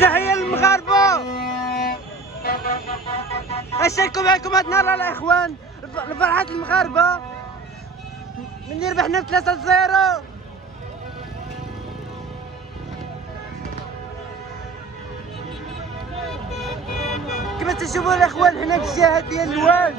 تحية للمغاربة. اشاركوا معكم هاد النهار الاخوان لفرحة المغاربة ملي ربحنا ب3-0. كما تشوفوا الاخوان حنا في الجهة ديال الواج.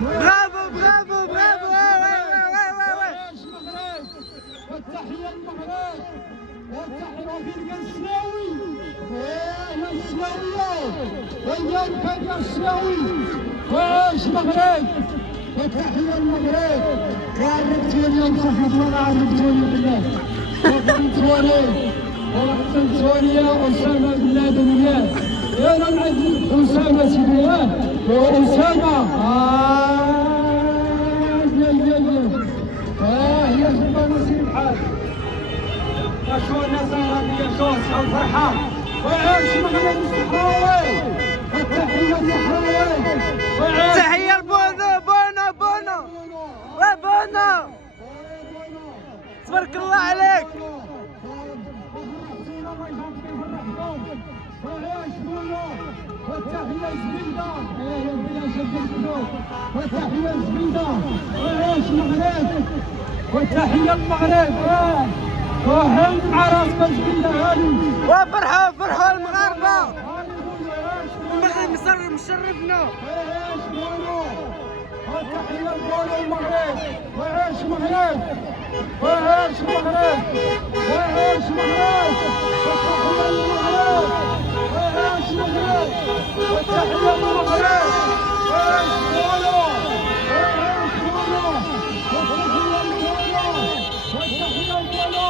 برافو برافو برافو. والتحية للمغرب والتحية في الشناوي يا الشناوية ويا الفرقة الشناوي واش المغرب. والتحية للمغرب عرفتوني وصحت وانا عرفتوني بالله وفهمتوني وحسنتوني يا أسامة بن لادن. يا أنا نعد أسامة سيدي وأسامة هي خدمة نصيب الحال. شو الناس العربية شو أصحاب الفرحة وعاش المغرب الصحراوي. التحية الصحراوي. تحية لبونو بونو بونو وبونو. تبارك الله عليك. والتحية زبيدة والتحية زبيدة وعاش المغرب. والتحية المغرب وهم عرفة زبيدة هادي وفرحوا فرحوا المغاربة. المغرب مشرفنا. والتحية لبونو المغرب وعاش المغرب وعاش المغرب وعاش المغرب. والتحية للمغرب وعاش المغرب. والتحية للمغرب وعاش بونو وعاش بونو. والتحية لبونو والتحية لبونو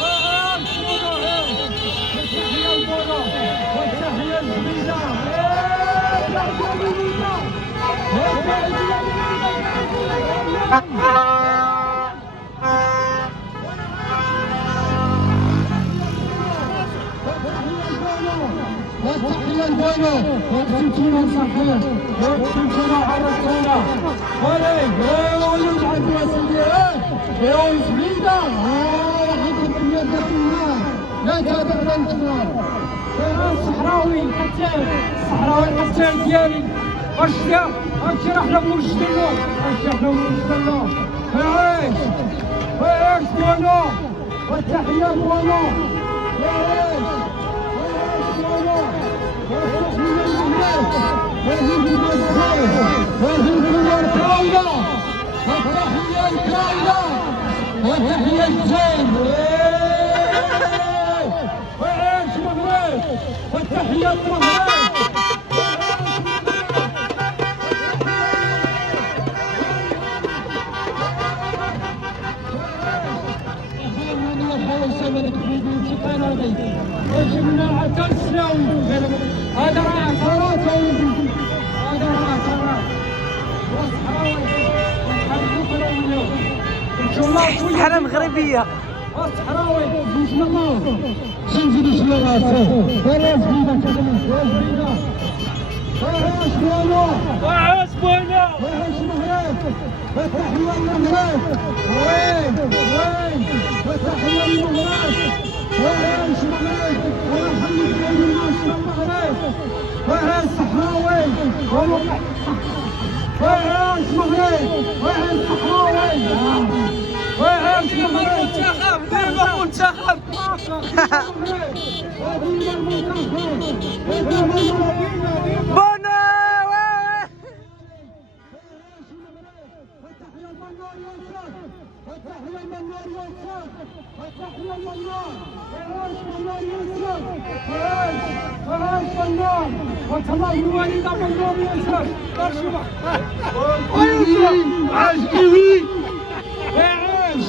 وعاش بونو. والتحية لبونو والتحية لزبيدة. والتحية لبونو وقتلتونا صحيح وقتلتونا عرفتونا ولد عدوى سيدي يا زبيدة حطت بيدك النار لا تابعنا النار. الصحراوي القتال الصحراوي القتال ديالي اشياء هادشي راه حنا موجدينو هادشي حنا موجدينو. عايش بونو والتحية لبونو عايش بونو والتحية للمغرب. وهي الكراودة والتحية الكراودة والتحية الجيل. وعاش المغرب والتحية للمغرب. وجبنا عتل السلاوي هذا راه عثرات هذا راه عثرات والصحراوي صحراء مغربية. الصحراوي بسم الله سنزيد شويه راسه ولا زبيده وعاش بونو وعاش بونو وعاش المغرب. والتحية للمغرب وين والتحية للمغرب وعاش المغرب. ونحيي كل الناس في المغرب وعاش الصحراوي وعاش المغرب وعاش الصحراوي وعاش المغرب. منتخب ديما منتخب. بونو. والتحية للمنار يوسف والتحية للمنار يوسف والتحية للنار وعاش فنان يوسف وعاش فنان وتمام الوالدة منور يوسف مرحبا عاش كيوي وعاش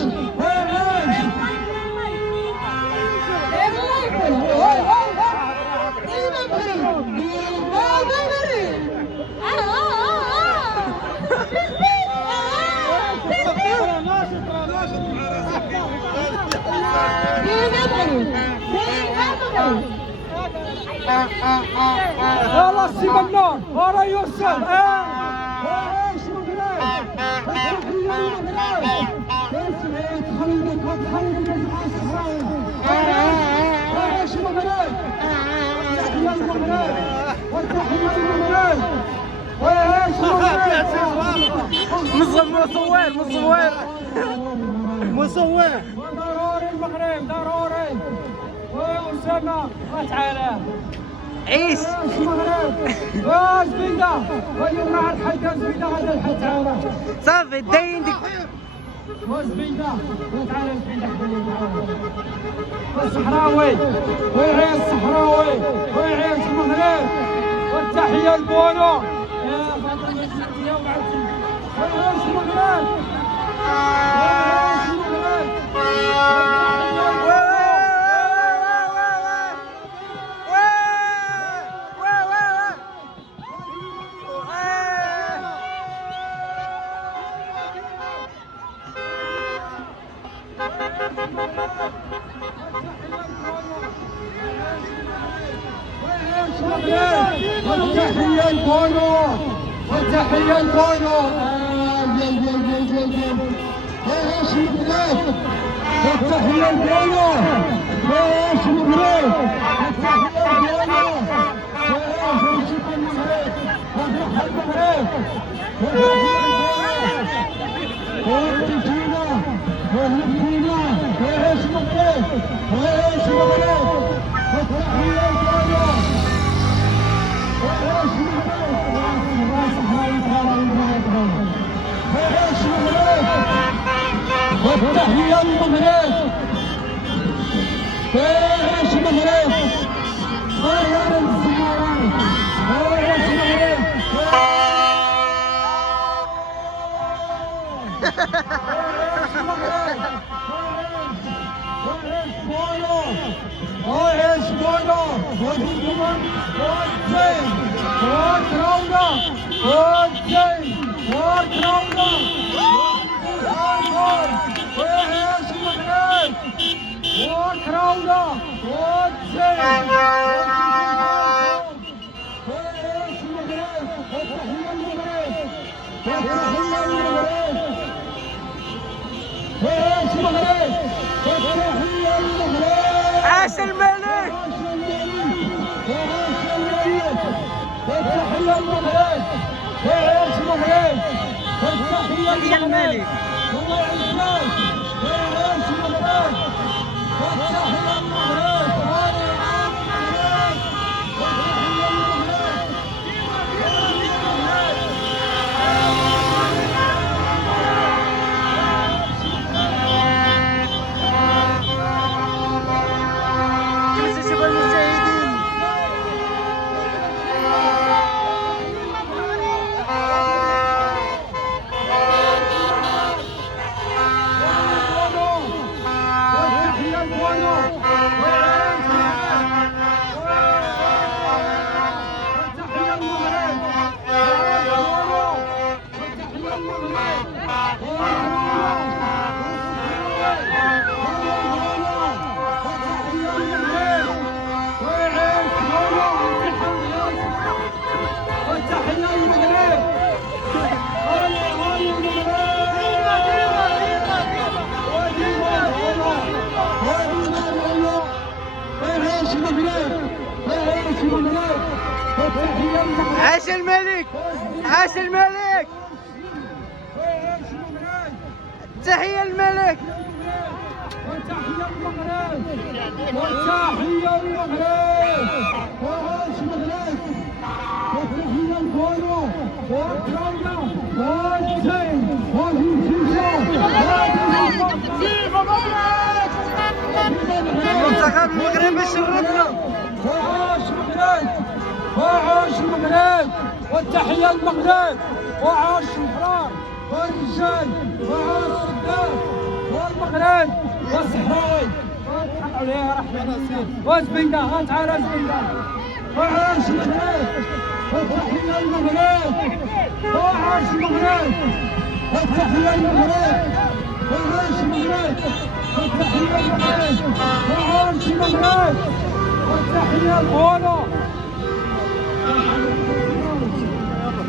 يلا سي منور ورا يوسف ايش مغرب ايش مغرب والتحية للمغرب وايش مصور ضروري المغرب ضروري وأسامة تعالى عيش المغرب زبيدة واليوم مع الحاجة زبيدة غدا الحاج تعالى صافي داين ديك وزبيدة وتعالى زبيدة الصحراوي ويعيش الصحراوي ويعيش المغرب والتحية لبونو يا فاطمة الزكية وعبد ويعيش المغرب ويعيش المغرب والتحية لبونو والتحية لبونو ايش مبروك والتحية لبونو ايش مبروك والتحية لبونو ايش مبروك والتحية لبونو والتحية والهبينا ايش مبروك ايش مبروك والتحية لبونو والتحية للمغرب ايش مغرب غير الزهراء ايش مغرب ايش مغرب ايش بونو والدمر والزين والكراونا والزين والكراونا ايش مغرب والكراونا والزين ايش مغرب والتحية للمغرب والتحية للمغرب ايش مغرب والتحية للمغرب عاش الملك والتحية للمغرب وعاش المغرب والتحية الملك هو عزام وعاش المغرب والتحية للمغرب عاش الملك عاش الملك تحية الملك وتحية المغرب وتحية المغرب وعاش المغرب وتحية الكونو والكراونا والزين والهيشيشة المنتخب المغربي شرفنا. وعاش المغرب، وعاش المغرب، والتحية للمغرب، وعاش الحرار والرجال، وعاش الصدام والمغرب والصحراوي. وضحك عليها رحمة نصير وزبيدة، ها تعالى زبيدة. وعاش المغرب، والتحية للمغرب، وعاش المغرب، والتحية للمغرب، وعاش المغرب، والتحية للمغرب، وعاش المغرب، والتحية لغونا.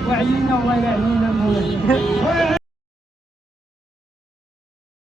وعينا الله يعينا المغرب.